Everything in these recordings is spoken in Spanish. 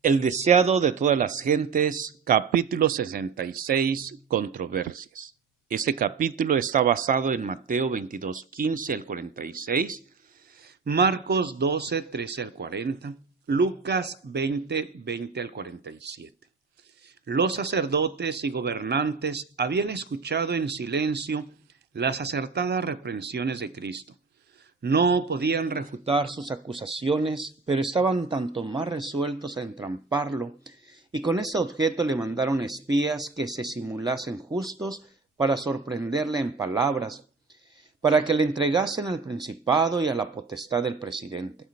El deseado de todas las gentes, capítulo 66, controversias. Este capítulo está basado en Mateo 22, 15 al 46, Marcos 12, 13 al 40, Lucas 20, 20 al 47. Los sacerdotes y gobernantes habían escuchado en silencio las acertadas reprensiones de Cristo. No podían refutar sus acusaciones, pero estaban tanto más resueltos a entramparlo, y con ese objeto le mandaron espías que se simulasen justos para sorprenderle en palabras, para que le entregasen al principado y a la potestad del presidente.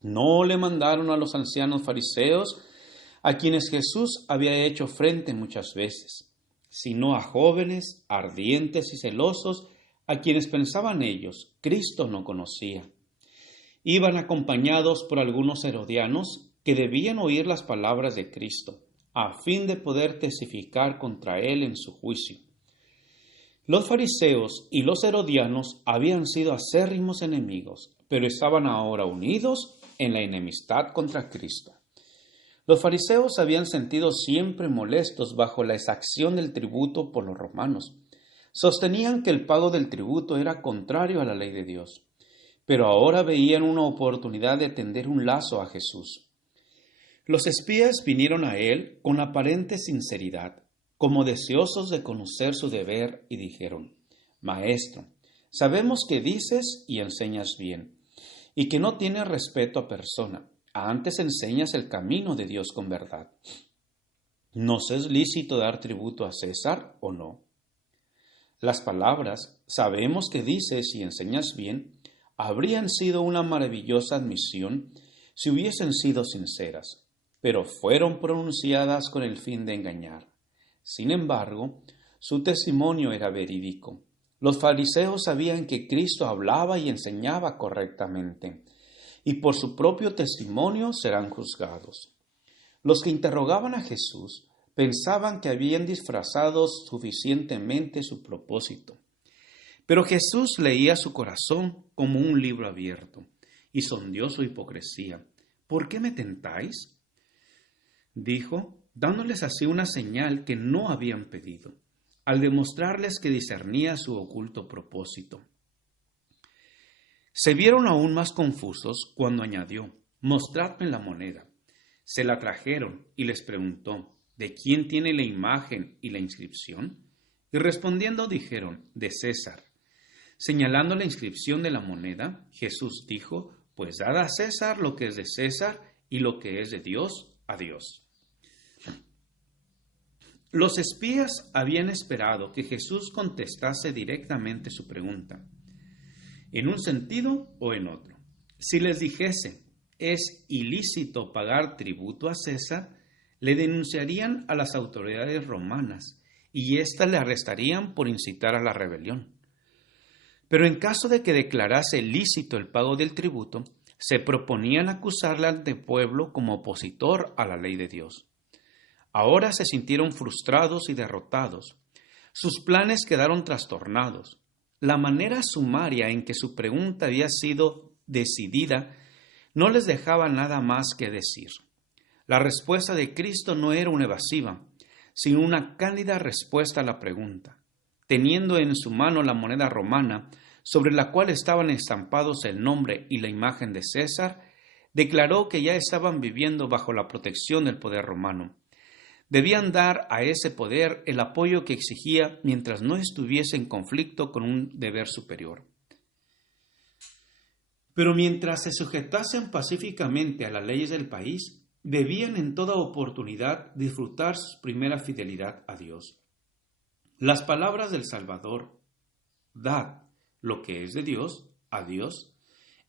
No le mandaron a los ancianos fariseos, a quienes Jesús había hecho frente muchas veces, sino a jóvenes, ardientes y celosos, a quienes pensaban ellos, Cristo no conocía. Iban acompañados por algunos herodianos que debían oír las palabras de Cristo, a fin de poder testificar contra él en su juicio. Los fariseos y los herodianos habían sido acérrimos enemigos, pero estaban ahora unidos en la enemistad contra Cristo. Los fariseos se habían sentido siempre molestos bajo la exacción del tributo por los romanos. Sostenían que el pago del tributo era contrario a la ley de Dios, pero ahora veían una oportunidad de tender un lazo a Jesús. Los espías vinieron a él con aparente sinceridad, como deseosos de conocer su deber, y dijeron: Maestro, sabemos que dices y enseñas bien, y que no tienes respeto a persona, antes enseñas el camino de Dios con verdad. ¿Nos es lícito dar tributo a César o no? Las palabras, sabemos que dices y enseñas bien, habrían sido una maravillosa admisión si hubiesen sido sinceras, pero fueron pronunciadas con el fin de engañar. Sin embargo, su testimonio era verídico. Los fariseos sabían que Cristo hablaba y enseñaba correctamente, y por su propio testimonio serán juzgados. Los que interrogaban a Jesús pensaban que habían disfrazado suficientemente su propósito. Pero Jesús leía su corazón como un libro abierto y sondeó su hipocresía. ¿Por qué me tentáis?, dijo, dándoles así una señal que no habían pedido, al demostrarles que discernía su oculto propósito. Se vieron aún más confusos cuando añadió: Mostradme la moneda. Se la trajeron y les preguntó: ¿De quién tiene la imagen y la inscripción? Y respondiendo dijeron: de César. Señalando la inscripción de la moneda, Jesús dijo: Pues dad a César lo que es de César y lo que es de Dios a Dios. Los espías habían esperado que Jesús contestase directamente su pregunta, en un sentido o en otro. Si les dijese: es ilícito pagar tributo a César, le denunciarían a las autoridades romanas y éstas le arrestarían por incitar a la rebelión. Pero en caso de que declarase lícito el pago del tributo, se proponían acusarle ante el pueblo como opositor a la ley de Dios. Ahora se sintieron frustrados y derrotados. Sus planes quedaron trastornados. La manera sumaria en que su pregunta había sido decidida no les dejaba nada más que decir. La respuesta de Cristo no era una evasiva, sino una cálida respuesta a la pregunta. Teniendo en su mano la moneda romana, sobre la cual estaban estampados el nombre y la imagen de César, declaró que ya estaban viviendo bajo la protección del poder romano. Debían dar a ese poder el apoyo que exigía mientras no estuviese en conflicto con un deber superior. Pero mientras se sujetasen pacíficamente a las leyes del país, debían en toda oportunidad disfrutar su primera fidelidad a Dios. Las palabras del Salvador, dad lo que es de Dios a Dios,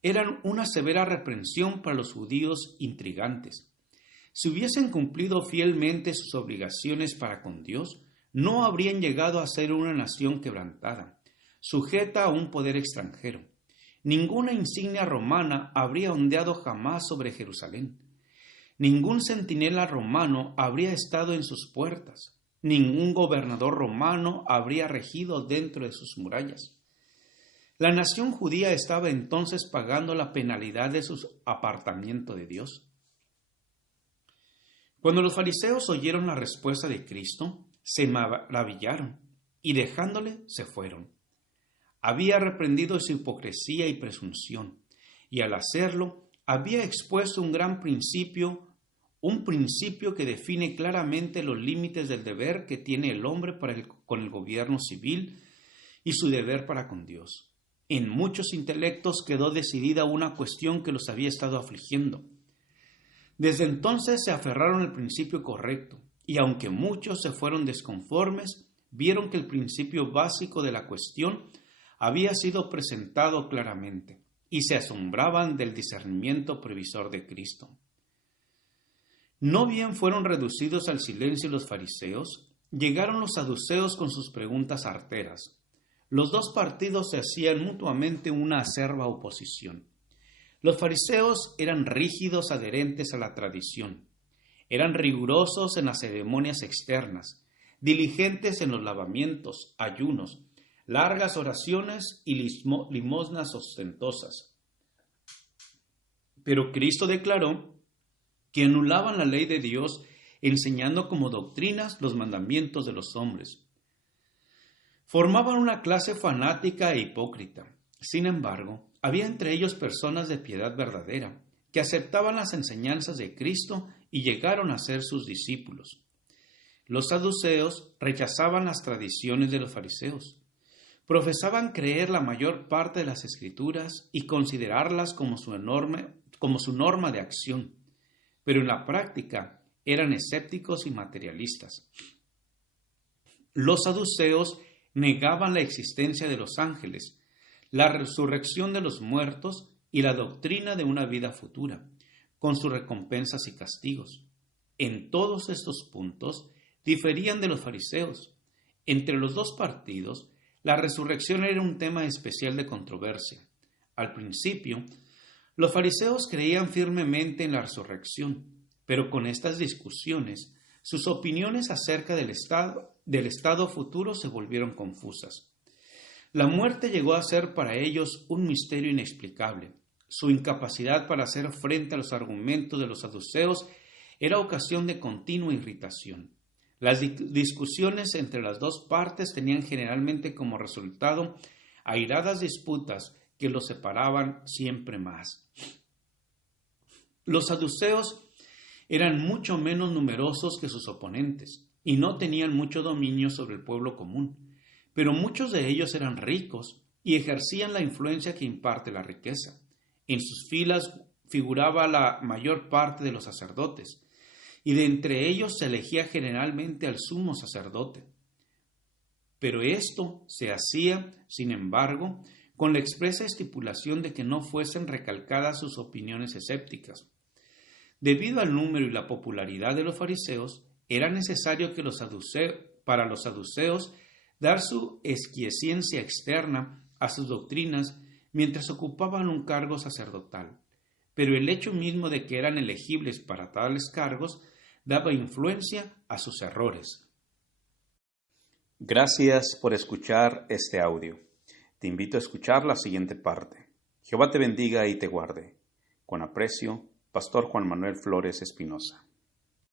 eran una severa reprensión para los judíos intrigantes. Si hubiesen cumplido fielmente sus obligaciones para con Dios, no habrían llegado a ser una nación quebrantada, sujeta a un poder extranjero. Ninguna insignia romana habría ondeado jamás sobre Jerusalén. Ningún centinela romano habría estado en sus puertas. Ningún gobernador romano habría regido dentro de sus murallas. La nación judía estaba entonces pagando la penalidad de su apartamiento de Dios. Cuando los fariseos oyeron la respuesta de Cristo, se maravillaron y dejándole se fueron. Había reprendido su hipocresía y presunción, y al hacerlo había expuesto un principio que define claramente los límites del deber que tiene el hombre con el gobierno civil y su deber para con Dios. En muchos intelectos quedó decidida una cuestión que los había estado afligiendo. Desde entonces se aferraron al principio correcto, y aunque muchos se fueron desconformes, vieron que el principio básico de la cuestión había sido presentado claramente, y se asombraban del discernimiento previsor de Cristo. No bien fueron reducidos al silencio los fariseos, llegaron los saduceos con sus preguntas arteras. Los dos partidos se hacían mutuamente una acerba oposición. Los fariseos eran rígidos adherentes a la tradición, eran rigurosos en las ceremonias externas, diligentes en los lavamientos, ayunos, largas oraciones y limosnas ostentosas. Pero Cristo declaró que anulaban la ley de Dios enseñando como doctrinas los mandamientos de los hombres. Formaban una clase fanática e hipócrita. Sin embargo, había entre ellos personas de piedad verdadera, que aceptaban las enseñanzas de Cristo y llegaron a ser sus discípulos. Los saduceos rechazaban las tradiciones de los fariseos. Profesaban creer la mayor parte de las Escrituras y considerarlas como su norma de acción, pero en la práctica eran escépticos y materialistas. Los saduceos negaban la existencia de los ángeles, la resurrección de los muertos y la doctrina de una vida futura, con sus recompensas y castigos. En todos estos puntos diferían de los fariseos. Entre los dos partidos, la resurrección era un tema especial de controversia. Al principio, los fariseos creían firmemente en la resurrección, pero con estas discusiones, sus opiniones acerca del estado futuro se volvieron confusas. La muerte llegó a ser para ellos un misterio inexplicable. Su incapacidad para hacer frente a los argumentos de los saduceos era ocasión de continua irritación. Las discusiones entre las dos partes tenían generalmente como resultado airadas disputas que los separaban siempre más. Los saduceos eran mucho menos numerosos que sus oponentes y no tenían mucho dominio sobre el pueblo común, pero muchos de ellos eran ricos y ejercían la influencia que imparte la riqueza. En sus filas figuraba la mayor parte de los sacerdotes, y de entre ellos se elegía generalmente al sumo sacerdote. Pero esto se hacía, sin embargo, con la expresa estipulación de que no fuesen recalcadas sus opiniones escépticas. Debido al número y la popularidad de los fariseos, era necesario que para los saduceos dar su esquiescencia externa a sus doctrinas mientras ocupaban un cargo sacerdotal. Pero el hecho mismo de que eran elegibles para tales cargos daba influencia a sus errores. Gracias por escuchar este audio. Te invito a escuchar la siguiente parte. Jehová te bendiga y te guarde. Con aprecio, Pastor Juan Manuel Flores Espinosa.